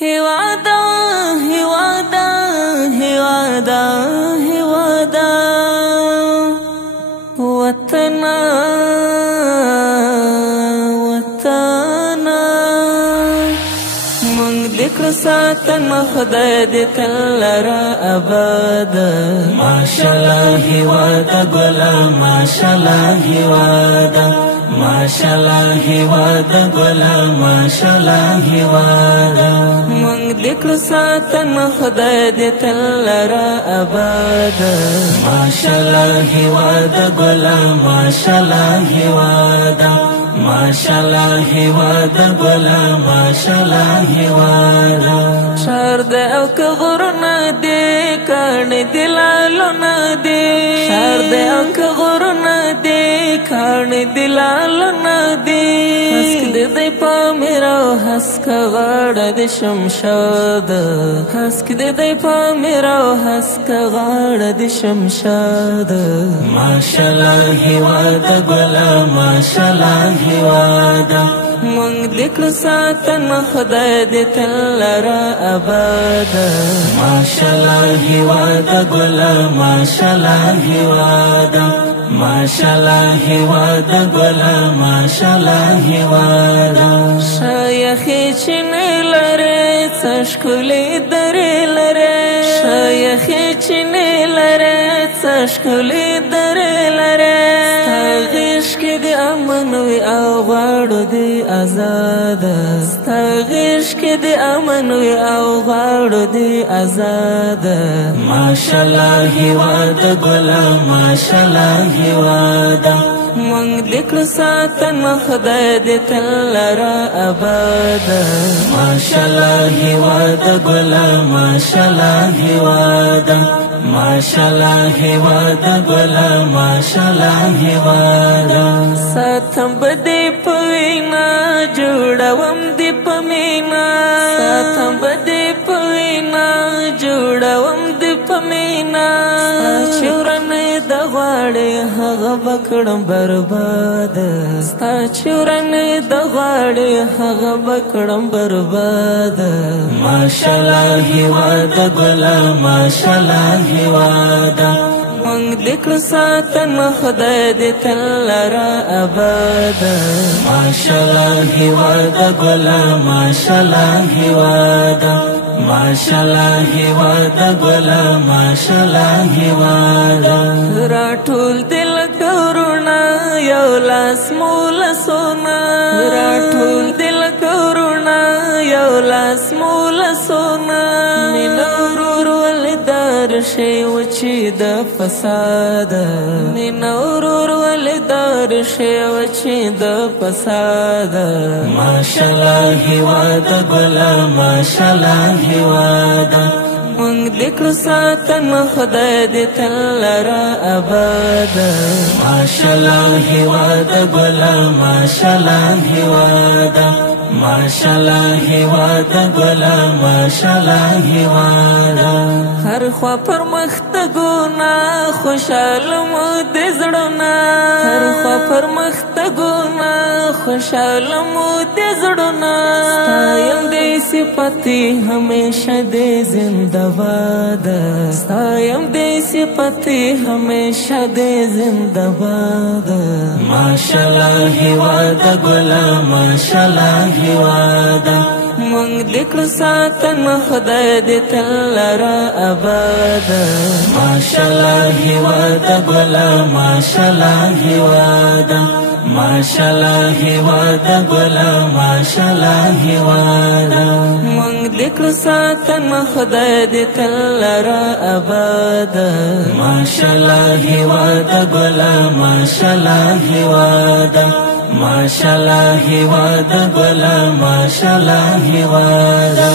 هوادا هوادا هوادا هوادا وطنا وطنا من ذكر ساتنا خدای دې تل را آباد ماشاءالله هوادا ګلا ماشاءالله هوادا ماشاءالله هوادا ګلا ماشاءالله هوادا من ذکر ساتنا خدای دې تل را آباد ماشاءالله هوادا ګلا ماشاءالله هوادا ماشاءالله هوادا ګلا ماشاءالله هوادا شهر د او غرونه دې کړي دلالونه دې شهر د او غرونه دې کړي دلالونه دې حسک دې پامیرا حسک غاړه د شمشاد حسک دې پامیرا حسک غاړه د شمشاد ماشاءالله هوادا ګلا ماشاءالله هوادا من ذکر ساتنا خدای دې تل را آباد ماشاءالله هوادا ګلا ماشاءالله هوادا ماشاءالله هوادا ګلا ماشاءالله هوادا شایخې چینې لرې څښکلې درې لرې شایخې چینې لرې څښکلې درې لرې غیش کې دې امن وي او غواړو دې آزاد ستا غیش کې دې امن وي او غواړو دې آزاد ماشاءالله هوادا ګلا ماشاءالله هوادا من ذکر ساتنا خدای دې تل را آباد ماشاءالله هوادا ګلا ماشاءالله هوادا ماشاءالله هوادا ګلا ماشاءالله هوادا ساتم بدې پوینا جوړوم دې پمینا ساتم بدې پوینا جوړوم دې پمینا چورنه د غواړې هغه بکړم برباد ستا چورنه د غواړې هغه بکړم برباد ماشاءالله هوادا ګلا ماشاءالله هوادا من ذکر ساتنا خدای دې تل را آباد ماشاءالله هوادا ګلا ماشاءالله هوادا ماشاءالله هوادا ګلا ماشاءالله هوادا راټول دل کرونا یو لاس مول سونا راټول دل کرونا یو لاس مول سونا مینور ولدار شی وچی د فساد مینور ولدار شی وچی د فساد ماشاءالله هوادا ګلا ماشاءالله هوادا من ذکر ساتنا خدای دې تل را آباد ماشاءالله هوادا ګلا ماشاءالله هوادا ماشاءالله هوادا ګلا ماشاءالله هوادا هر خوا پر مختګونا خوشاله مو دې زړونه هر خوا پر مختګونا خوشاله مو دې زړونه ستایم دې صفاتي همیشه دې زنده‌باد ستایم دې صفاتي همیشه دې زنده‌باد ماشاءالله هوادا ګلا ماشاءالله هوادا من ذکر ساتنا خدای دې تل را آباد ماشاءالله هوادا ګلا ماشاءالله هوادا ماشاءالله هوادا ګلا ماشاءالله هوادا من ذکر ساتنا خدای دې تل را آباد ماشاءالله هوادا ګلا ماشاءالله هوادا ماشاءالله هوادا ګلا ماشاءالله هوادا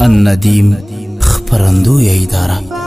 الندیم خبرندوی اداره